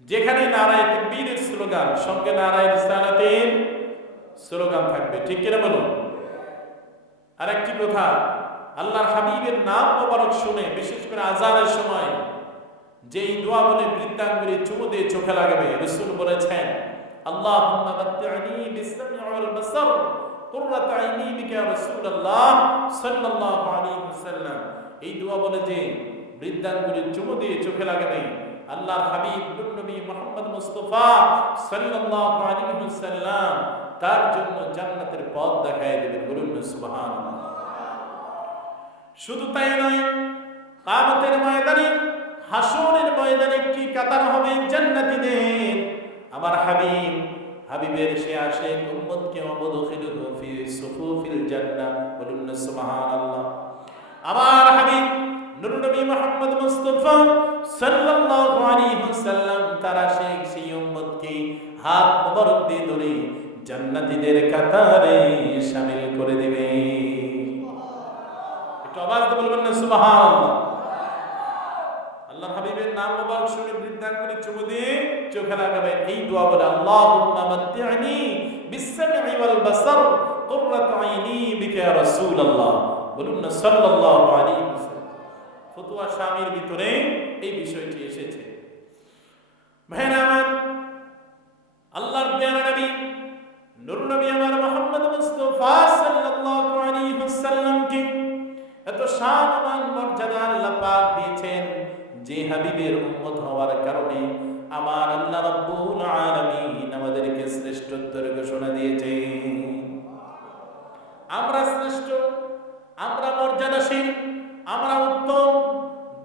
যেখানে নারায়ে তাকবীরের স্লোগান, সঙ্গে নারায়ে রিসালাতের স্লোগান থাকবে। ঠিক কিনা বলুন? আরেকটি কথা, আল্লাহর হাবিবের নাম মোবারক শুনে বিশেষ করে আযানের সময় যেই দোয়া বলে বৃদ্ধাঙ্গুলি চুমু দিয়ে চোখে লাগাবে, রাসূল বলেছেন আল্লাহুম্মা মাত্তি'নি বিস-সাম'i ওয়াল বাসার কুররাতা আইনি বিকা ইয়া রাসূলুল্লাহ সাল্লাল্লাহু আলাইহি ওয়াসাল্লাম। এই দোয়া বলে যে বৃদ্ধাঙ্গুলি চুমু দিয়ে চোখে লাগাবে, আল্লাহর হাবিব নবী মুহাম্মদ মুস্তাফা সাল্লাল্লাহু আলাইহি ওয়াসাল্লাম তার জন্য জান্নাতের পথ দেখায় দেবেন। বলুন সুবহানাল্লাহ। শুধু তাই নয়, কিয়ামতের ময়দানে, হাসরের ময়দানে একটি কাতার হবে জান্নাতীদের। আমার হাবিবের সে আশিক উম্মতকে ওয়াদখিলুহু ফি সুফুফিল জান্নাহ। বলুন সুবহানাল্লাহ। আমার হাবিব নূর নবী মুহাম্মদ মুস্তাফা সাল্লাল্লাহু আলাইহি ওয়াসাল্লাম তার আশিক সেই উম্মতকে হাত মোবারক দিয়ে ধরে জান্নাতীদের কাতারে শামিল করে দিবে। একটু আওয়াজ দিয়ে বলবেন না সুবহানাল্লাহ। আল্লাহর হাবিবের নাম মোবারক শুনে বৃদ্ধাঙ্গুলি চুমু দিয়ে চোখে লাগাবে, এই দোয়া বলে আল্লাহুম্মা মাত্তি'নি বিস-সাম'i ওয়াল বাসার কুররাতা আইনি বিকা ইয়া রাসূলুল্লাহ। বলুন না সাল্লাল্লাহু আলাইহি ওয়াসাল্লাম। ফতোয়া শামির ভিতরে এই বিষয়টি এসেছে। ভাইরা আমার, আল্লাহর প্রিয় নবী নূর নবী আমার মুহাম্মদ মুস্তাফা সাল্লাল্লাহু আলাইহি ওয়াসাল্লামকে এত সম্মান মর্যাদা আল্লাহ পাক দিয়েছেন যে হাবিবের উম্মত হওয়ার কারণে আমার আল্লাহ রাব্বুল আলামিন আমাদেরকে শ্রেষ্ঠত্বের ঘোষণা দিয়েছেন। আমরা শ্রেষ্ঠ, আমরা মর্যাদাশীল, আমরা উত্তম,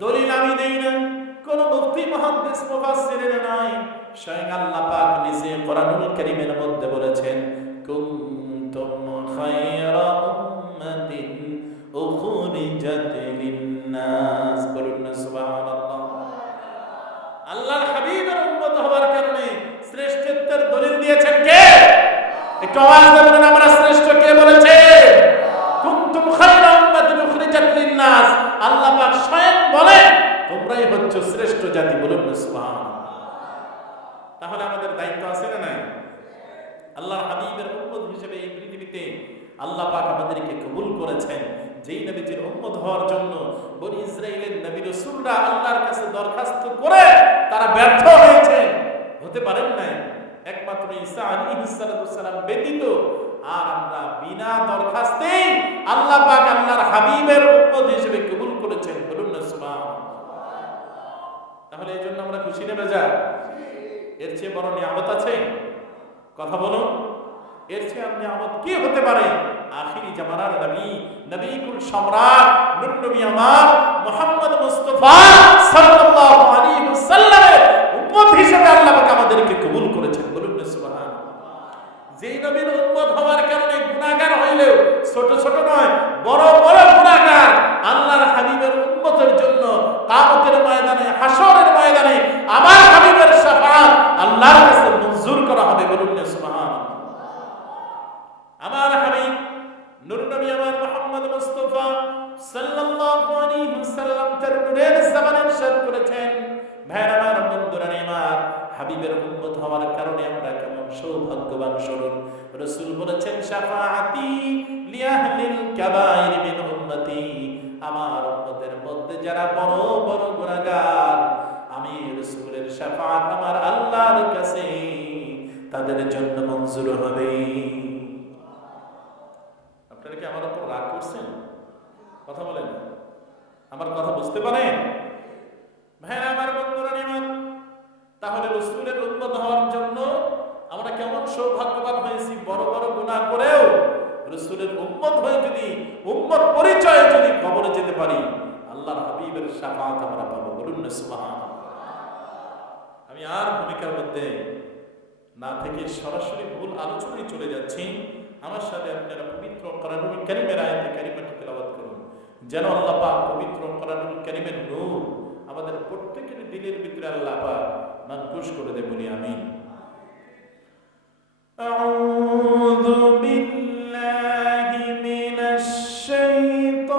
দলিল আমি দেই না, কোন মুফতি মুহাদ্দিস মুফাসসিরের নয়, স্বয়ং আল্লাহ পাক নিজে কোরআনুল কারীমের মধ্যে বলেছেন কুনতুম খায়রা উম্মাতিন উখরিজাত লিন-নাস। বলুন সুবহানাল্লাহ। আল্লাহর হাবিবের উম্মত হওয়ার কারণে শ্রেষ্ঠত্বের দলিল দিয়েছেন কে? একটু আওয়াজ দিয়ে বলুন আমরা শ্রেষ্ঠ কে বলেছে? কুনতুম খায়রা উম্মাতিন উখরিজাত লিন-নাস। আল্লাহ পাক স্বয়ং বলেন তোমরাই হচ্ছ শ্রেষ্ঠ জাতি। বলুন সুবহানাল্লাহ। তাহলে আমাদের দায়িত্ব আছে না নাই? আল্লাহর হাবিবের উম্মত হিসেবে এই পৃথিবীতে আল্লাহ পাক আমাদেরকে কবুল করেছেন। যেই নবীজির উম্মত হওয়ার জন্য বনি ইসরাইলের নবী রাসূলরা আল্লাহর কাছে দরখাস্ত করে তারা ব্যর্থ হয়েছেন, হতে পারেন নাই, একমাত্র ঈসা আলাইহিস সালাম ব্যতীত। আর আমরা বিনা দরখাস্তেই আল্লাহ পাক আল্লাহর হাবিবের উম্মত হিসেবে কবুল করেছেন। বলুন না সুবহানাল্লাহ। তাহলে এই জন্য আমরা খুশি না বেজার? এর চেয়ে বড় নিয়ামত আছে? কথা বলুন, এর চেয়ে নিয়ামত কি হতে পারে? আখিরি জামানার নবীকুল সম্রাট নূর নবী আমার মুহাম্মদ মুস্তাফা সাল্লাল্লাহু আলাইহি ওয়াসাল্লামের উম্মত হিসেবে আল্লাহ পাক আমাদেরকে কবুল করেছেন। বলুন সুবহানাল্লাহ। যেই নবীর উম্মত হওয়ার কারণে গুনাহগার হইলেও ছোট ছোট নয়, বড় বড় গুনাহগার আল্লাহর হাবিবের উম্মতের জন্য কিয়ামতের ময়দানে, হাসরের ময়দানে আমার হাবিবের শাফাআত আল্লাহর কাছে মঞ্জুর করা হবে। বলুন সুবহানাল্লাহ। আমার হাবিব নূর নবী আমার মুহাম্মদ মুস্তাফা সাল্লাল্লাহু আলাইহি ওয়াসাল্লাম তার নূরের জবানে ইরশাদ করেছেন, ভাইরা আমার, বন্ধুরা আমার, হাবিবের উম্মত হওয়ার কারণে আমরা কেমন সৌভাগ্যবান। শুনুন, রাসূল বলেছেন শাফাআতি লিআহলিল কাবাইর মিন উম্মতি। আমার উম্মতের মধ্যে যারা বড় বড় গুনাহগার, আমি রাসূলের শাফাআত আমার আল্লাহর কাছে তাদের জন্য মঞ্জুর হবে। আপনারা কি আমার উপর রাগ করছেন? কথা বলেন, আমার কথা বুঝতে পারেন? ভাইরা আমার, বন্ধুরা আমার, তাহলে রাসূলের উম্মত হওয়ার জন্য আমরা কেমন সৌভাগ্যবান হয়েছি। বড় বড় গুনাহ করেও রাসূলের উম্মত হয়ে যদি, উম্মত পরিচয়ে যদি কবরে যেতে পারি, আল্লাহর হাবিবের শাফাআত আমরা পাবো। বলুন সুবহানাল্লাহ। আমি আর ভূমিকার মধ্যে না থেকে সরাসরি মূল আলোচনায় চলে যাচ্ছি। আমার সাথে আপনারা পবিত্র কোরআনুল কারীমের আয়াতে কারিমাটি তেলাওয়াত করুন, যেন আল্লাহ পাক পবিত্র কোরআনুল কারীমের নূর আমাদের প্রত্যেকের দিলের ভিতরে আল্লাহ পাক মানকুশ করে দেন। বলি আমিন। আউযু বিল্লাহি মিনাশ শাইতানির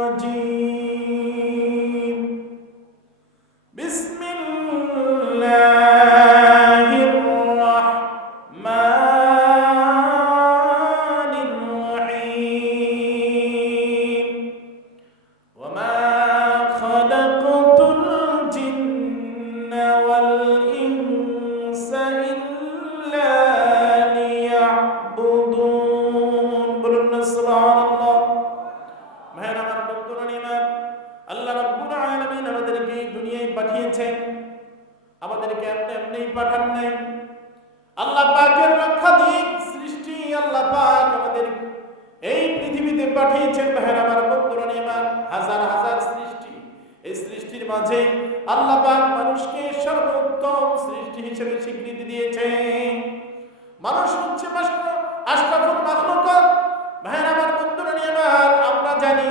রাজীম। বিসমিল্লাহ পাঠিয়েছেন, আমাদেরকে এমনি এমনি পাঠান নাই। আল্লাহ পাকের লক্ষাধিক সৃষ্টি আল্লাহ পাক আমাদের এই পৃথিবীতে পাঠিয়েছেন। ভাইরা আমার, বন্ধুরা আমার, হাজার হাজার সৃষ্টি, এই সৃষ্টির মাঝে আল্লাহ পাক মানুষকে সর্বোত্তম সৃষ্টি হিসেবে স্বীকৃতি দিয়েছেন। মানুষ হচ্ছে আশরাফুল মাখলুকাত। ভাইরা আমার, বন্ধুরা আমার, আমরা জানি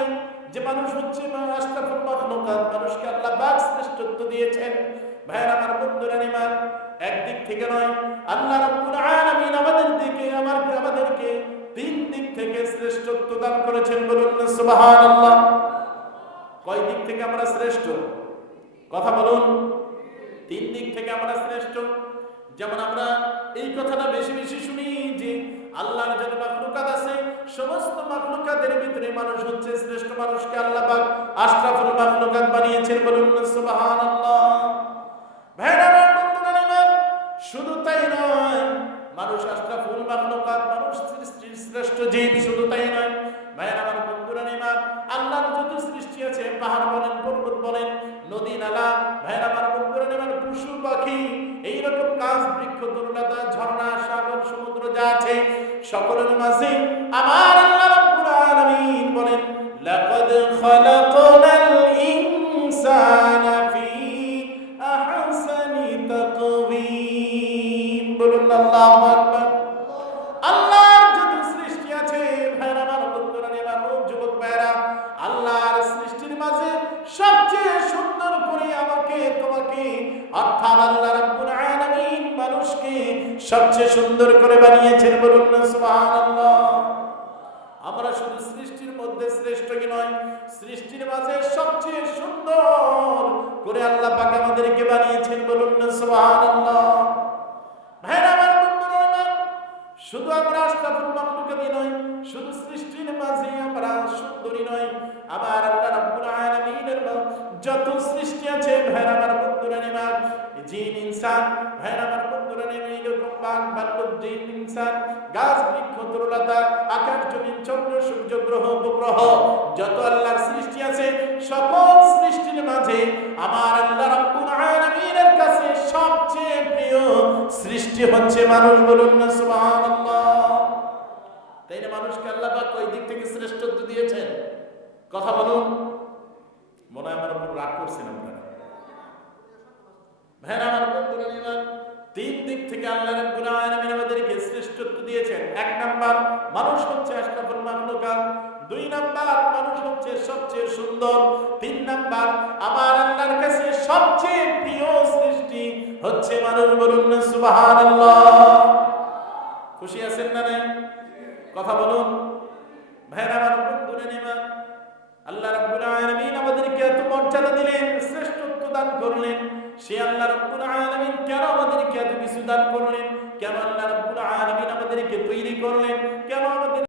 যে মানুষ হচ্ছে আশরাফুল মাখলুকাত, মানুষকে আল্লাহ পাক শ্রেষ্ঠত্ব দিয়েছেন। ভাইরা আমার, বন্ধুরা আমার, একদিক থেকে নয়, আল্লাহ রাব্বুল আলামিন আমাদেরকে তিন দিক থেকে শ্রেষ্ঠত্ব দান করেছেন। বলুন না সুবহানাল্লাহ। কয় দিক থেকে আমরা শ্রেষ্ঠ? কথা বলুন। তিন দিক থেকে আমরা শ্রেষ্ঠ। যেমন আমরা এই কথাটা বেশি বেশি শুনি যে আল্লাহর যত মাখলুকাত আছে, সমস্ত মাখলুকাতের ভিতরে মানুষ হচ্ছে শ্রেষ্ঠ। মানুষকে আল্লাহ পাক আশরাফুল মাখলুকাত বানিয়েছেন। বলুন না সুবহানাল্লাহ। ভাইরা আমার, বন্ধুরা আমার, শুধু তাই নয়, মানুষ আশরাফুল মাখলুকাত, মানুষ সৃষ্টির শ্রেষ্ঠ জীব। শুধু তাই নয়, ভাইরা আমার, বন্ধুরা আমার, আল্লাহর যত সৃষ্টি আছে, পাহাড় বলেন, পর্বত বলেন, নদী নালা, ভাইরা আমার, বন্ধুরা আমার, পশু পাখি, এইরকম গাছ বৃক্ষ, তরুলতা, ঝর্ণা, সাগর, সমুদ্র যা আছে, সকলের মাঝে আমার আল্লাহ রাব্বুল আলামিন বলেন, লাকাদ খালাকনাল ইনসানা ফি আহসানি তাকওয়িম। বলুন আল্লাহু আকবার। আল্লাহর যত সৃষ্টি আছে, ভাইরা আমার, বন্ধুরা আমার, যুবক ভাইরা, আল্লাহর সৃষ্টির মাঝে সবচেয়ে সুন্দর করে আমাকে তোমাকে, অর্থাৎ আল্লাহ রাব্বুল আলামিন মানুষকে সবচেয়ে সুন্দর করে বানিয়েছেন। বলুন না সুবহানাল্লাহ। আমরা শুধু সৃষ্টির মধ্যে শ্রেষ্ঠ কি নয়, সৃষ্টির মাঝে সবচেয়ে সুন্দর করে আল্লাহ পাক আমাদেরকে বানিয়েছেন। বলুন না সুবহানাল্লাহ। ভাইরা আমার, বন্ধুরা আমার, শুধু আমরা আশরাফুল মাখলুকাতই নয়, শুধু সৃষ্টির মাঝে আমরা সুন্দরী নয়, আমার আল্লাহ রাব্বুল আলামিনের যত সৃষ্টি আছে, ভাইরা আমার, বন্ধুরা আমার, জিন ইনসান, ভাইরা আমার, বন্ধুরা আমার, এরকম বাঘ ভাল্লুক, জিন ইনসান, গাছ বৃক্ষ, তরুলতা, আকাশ জমিন, চন্দ্র সূর্য, গ্রহ উপগ্রহ, যত আল্লাহর সৃষ্টি আছে, সকল সৃষ্টির মাঝে আমার আল্লাহ রাব্বুল আলামিনের কাছে সবচেয়ে প্রিয় সৃষ্টি হচ্ছে মানুষ। বলুন না সুবহানাল্লাহ। তাই না? মানুষকে আল্লাহ পাক কয় দিক থেকে শ্রেষ্ঠত্ব দিয়েছেন? কথা বলুন। মনে হয় আমার উপর রাগ করছেন আপনারা। ভাইরা আমার, বন্ধুরা আমার, তিন দিক থেকে আল্লাহ রাব্বুল আলামিন আমাদেরকে শ্রেষ্ঠত্ব দিয়েছেন। এক নাম্বার, মানুষ হচ্ছে আশরাফুল মাখলুকাত। দুই নাম্বার, মানুষ হচ্ছে সবচেয়ে সুন্দর। তিন নাম্বার, আমার আল্লাহর কাছে সবচেয়ে প্রিয় সৃষ্টি হচ্ছে মানুষ। বলুন না সুবহানাল্লাহ। খুশি আছেন না নাই? কথা বলুন। ভাইরা আমার, বন্ধুরা আমার, আল্লাহ রাব্বুল আলামিন আমাদেরকে এত মর্যাদা দিলেন, শ্রেষ্ঠত্ব দান করলেন। সে আল্লাহ রাব্বুল আলামিন কেন আমাদেরকে এত কিছু দান করলেন? কেন আল্লাহ রাব্বুল আলামিন আমাদেরকে তৈরি করলেন?